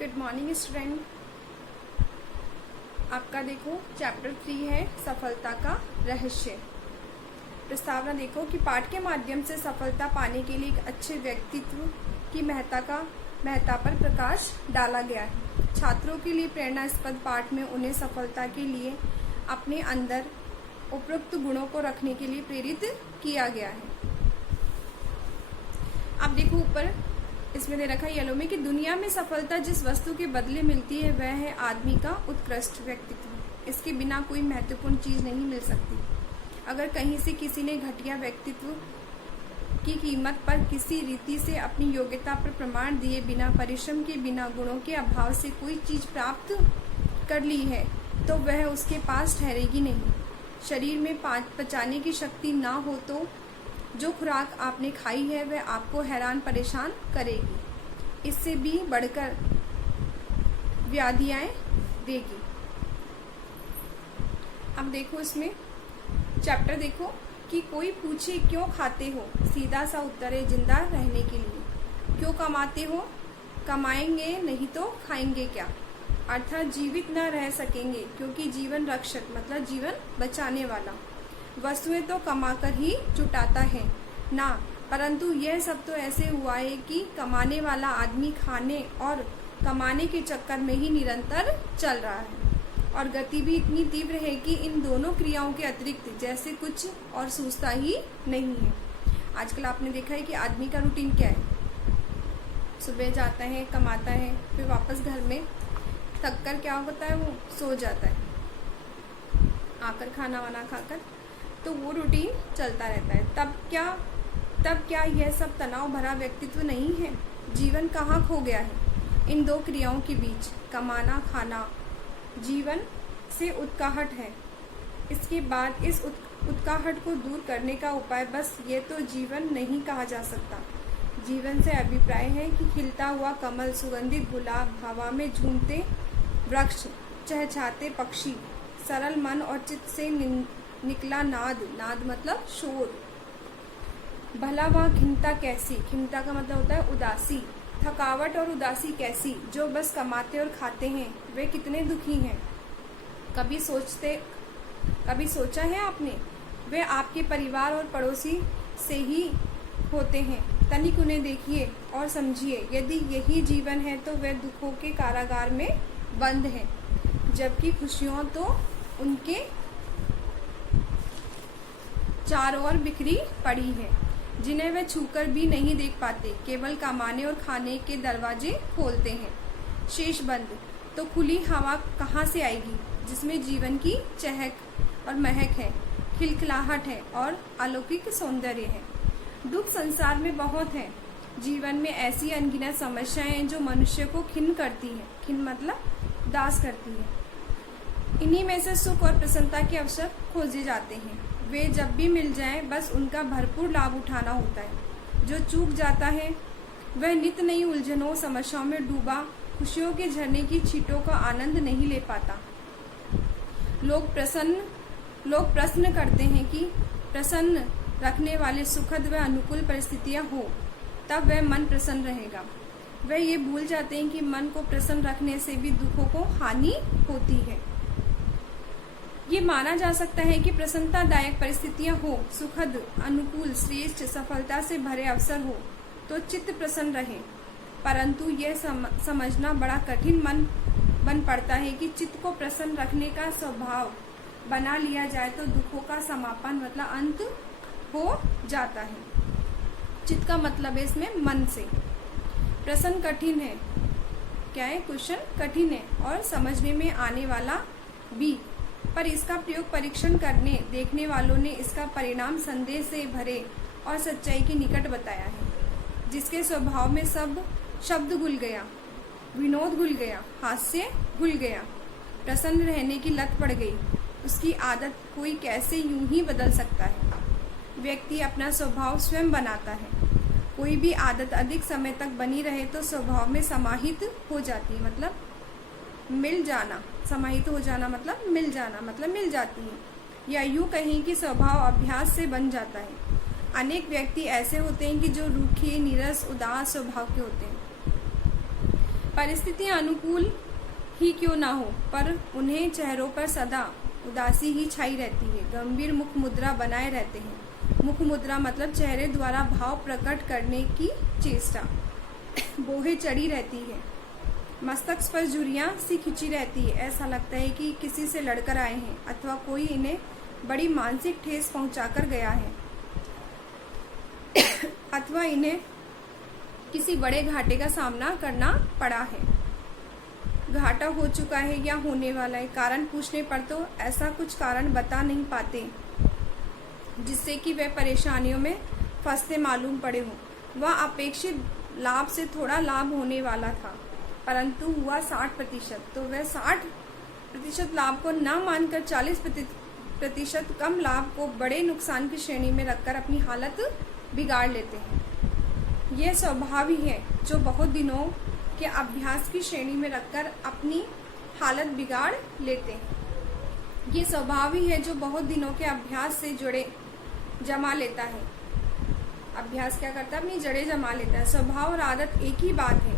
Good morning student. आपका देखो chapter 3 है सफलता का रहस्य। प्रस्तावना देखो कि पाठ के माध्यम से सफलता पाने के लिए एक अच्छे व्यक्तित्व की महत्ता पर प्रकाश डाला गया है। छात्रों के लिए प्रेरणास्पद पाठ में उन्हें सफलता के लिए अपने अंदर उपयुक्त गुणों को रखने के लिए प्रेरित किया गया है। अब देखो ऊपर इसमें दे रखा है येलो में कि दुनिया में सफलता जिस वस्तु के बदले मिलती है वह है आदमी का उत्कृष्ट व्यक्तित्व। इसके बिना कोई महत्वपूर्ण चीज नहीं मिल सकती। अगर कहीं से किसी ने घटिया व्यक्तित्व की कीमत पर किसी रीति से अपनी योग्यता पर प्रमाण दिए बिना, परिश्रम के बिना, गुणों के अभाव से कोई चीज प्राप्त कर ली है तो वह उसके पास ठहरेगी नहीं। शरीर में पचाने की शक्ति ना हो तो जो खुराक आपने खाई है वह आपको हैरान परेशान करेगी, इससे भी बढ़कर व्याधियां देगी। अब देखो इसमें चैप्टर देखो कि कोई पूछे क्यों खाते हो, सीधा सा उत्तर है जिंदा रहने के लिए। क्यों कमाते हो, कमाएंगे नहीं तो खाएंगे क्या, अर्थात जीवित न रह सकेंगे क्योंकि जीवन रक्षक मतलब जीवन बचाने वाला वस्तुएं तो कमाकर ही जुटाता है ना, परंतु यह सब तो ऐसे हुआ है कि कमाने वाला आदमी खाने और कमाने के चक्कर में ही निरंतर चल रहा है और गति भी इतनी तीव्र है कि इन दोनों क्रियाओं के अतिरिक्त जैसे कुछ और सूझता ही नहीं है। आजकल आपने देखा है कि आदमी का रूटीन क्या है, सुबह जाता है, कमाता है, फिर वापस घर में थक कर क्या होता है वो सो जाता है, आकर खाना वाना खाकर, तो वो रूटीन चलता रहता है। तब क्या यह सब तनाव भरा व्यक्तित्व नहीं है? जीवन कहाँ खो गया है इन दो क्रियाओं के बीच? कमाना खाना जीवन से उत्काहट है। इसके बाद इस उत्काहट को दूर करने का उपाय बस ये तो जीवन नहीं कहा जा सकता। जीवन से अभिप्राय है कि खिलता हुआ कमल, सुगंधित गुलाब, हवा में झूमते वृक्ष, चहचहाते पक्षी, सरल मन और चित्त से निकला नाद मतलब शोर। भला वह खिमता कैसी, खिमता का मतलब होता है उदासी, थकावट और उदासी कैसी, जो बस कमाते और खाते हैं वे कितने दुखी हैं। कभी सोचा है आपने? वे आपके परिवार और पड़ोसी से ही होते हैं। तनिक उन्हें देखिए और समझिए, यदि यही जीवन है तो वे दुखों के कारागार में बंद हैं, जबकि खुशियां तो उनके चारों ओर बिखरी पड़ी है, जिन्हें वे छूकर भी नहीं देख पाते, केवल कमाने और खाने के दरवाजे खोलते हैं। शेष बंद तो खुली हवा कहाँ से आएगी जिसमें जीवन की चहक और महक है, खिलखिलाहट है और अलौकिक सौंदर्य है। दुख संसार में बहुत है। जीवन में ऐसी अनगिनत समस्याएं हैं जो मनुष्य को खिन्न करती है, खिन्न मतलब उदास करती है। इन्हीं में से सुख और प्रसन्नता के अवसर खोजे जाते हैं। वे जब भी मिल जाएं बस उनका भरपूर लाभ उठाना होता है। जो चूक जाता है वह नित नई उलझनों समस्याओं में डूबा खुशियों के झरने की छींटों का आनंद नहीं ले पाता। लोग प्रश्न करते हैं कि प्रसन्न रखने वाले सुखद व अनुकूल परिस्थितियां हो तब वह मन प्रसन्न रहेगा। वे ये भूल जाते हैं कि मन को प्रसन्न रखने से भी दुखों को हानि होती है। ये माना जा सकता है कि प्रसन्नतादायक परिस्थितियां हो, सुखद, अनुकूल, श्रेष्ठ, सफलता से भरे अवसर हो तो चित्त प्रसन्न रहे, परंतु यह समझना बड़ा कठिन बन पड़ता है कि चित्त को प्रसन्न रखने का स्वभाव बना लिया जाए तो दुखों का समापन मतलब अंत हो जाता है। चित्त का मतलब है इसमें मन से। प्रसन्न कठिन है, क्या है क्वेश्चन कठिन है और समझने में आने वाला भी, पर इसका प्रयोग परीक्षण करने देखने वालों ने इसका परिणाम संदेह से भरे और सच्चाई के निकट बताया है। जिसके स्वभाव में सब शब्द घुल गया, विनोद घुल गया, हास्य घुल गया, प्रसन्न रहने की लत पड़ गई, उसकी आदत कोई कैसे यूं ही बदल सकता है। व्यक्ति अपना स्वभाव स्वयं बनाता है। कोई भी आदत अधिक समय तक बनी रहे तो स्वभाव में समाहित हो जाती है मतलब मिल जाना, समाहित हो जाना मतलब मिल जाना मतलब मिल जाती है, या यूं कहें कि स्वभाव अभ्यास से बन जाता है। अनेक व्यक्ति ऐसे होते हैं कि जो रूखे, नीरस, उदास स्वभाव के होते हैं, परिस्थितियां अनुकूल ही क्यों ना हो, पर उन्हें चेहरों पर सदा उदासी ही छाई रहती है। गंभीर मुख मुद्रा बनाए रहते हैं। मुख मुद्रा मतलब चेहरे द्वारा भाव प्रकट करने की चेष्टा। बोहे चढ़ी रहती है। मस्तक पर झुर्रियां सी खिंची रहती है। ऐसा लगता है कि किसी से लड़कर आए हैं अथवा कोई इन्हें बड़ी मानसिक ठेस पहुंचाकर गया है अथवा इन्हें किसी बड़े घाटे का सामना करना पड़ा है। घाटा हो चुका है या होने वाला है। कारण पूछने पर तो ऐसा कुछ कारण बता नहीं पाते जिससे कि वे परेशानियों में फंसते मालूम पड़े हो। वह अपेक्षित लाभ से थोड़ा लाभ होने वाला था, परंतु हुआ 60%। तो वह 60% लाभ को न मानकर 40% कम लाभ को बड़े नुकसान की श्रेणी में रखकर अपनी हालत बिगाड़ लेते हैं। यह स्वभाव ही है जो बहुत दिनों के अभ्यास की श्रेणी में रखकर अपनी हालत बिगाड़ लेते हैं। ये स्वभाव ही है जो बहुत दिनों के अभ्यास से जुड़े जमा लेता है। अभ्यास क्या करता है? अपनी जड़ें जमा लेता है। स्वभाव और आदत एक ही बात है।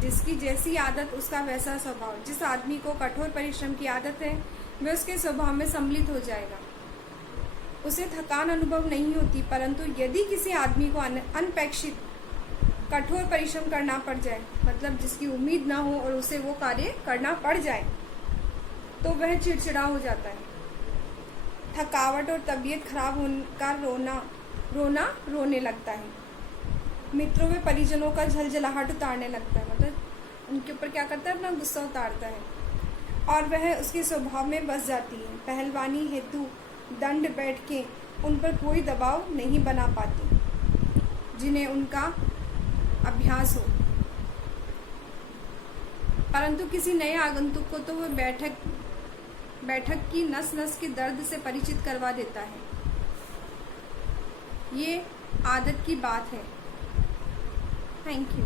जिसकी जैसी आदत उसका वैसा स्वभाव। जिस आदमी को कठोर परिश्रम की आदत है वह उसके स्वभाव में सम्मिलित हो जाएगा। उसे थकान अनुभव नहीं होती, परंतु यदि किसी आदमी को अनपेक्षित कठोर परिश्रम करना पड़ जाए, मतलब जिसकी उम्मीद ना हो और उसे वो कार्य करना पड़ जाए, तो वह चिड़चिड़ा हो जाता है। थकावट और तबीयत खराब होकर रोने लगता है। मित्रों व परिजनों का झलझलाहट उतारने लगता है, मतलब उनके ऊपर क्या करता है? अपना गुस्सा उतारता है और वह उसके स्वभाव में बस जाती है। पहलवानी हेतु दंड बैठ के उन पर कोई दबाव नहीं बना पाती जिन्हें उनका अभ्यास हो, परंतु किसी नए आगंतुक को तो वह बैठक की नस नस के दर्द से परिचित करवा देता है। ये आदत की बात है। Thank you.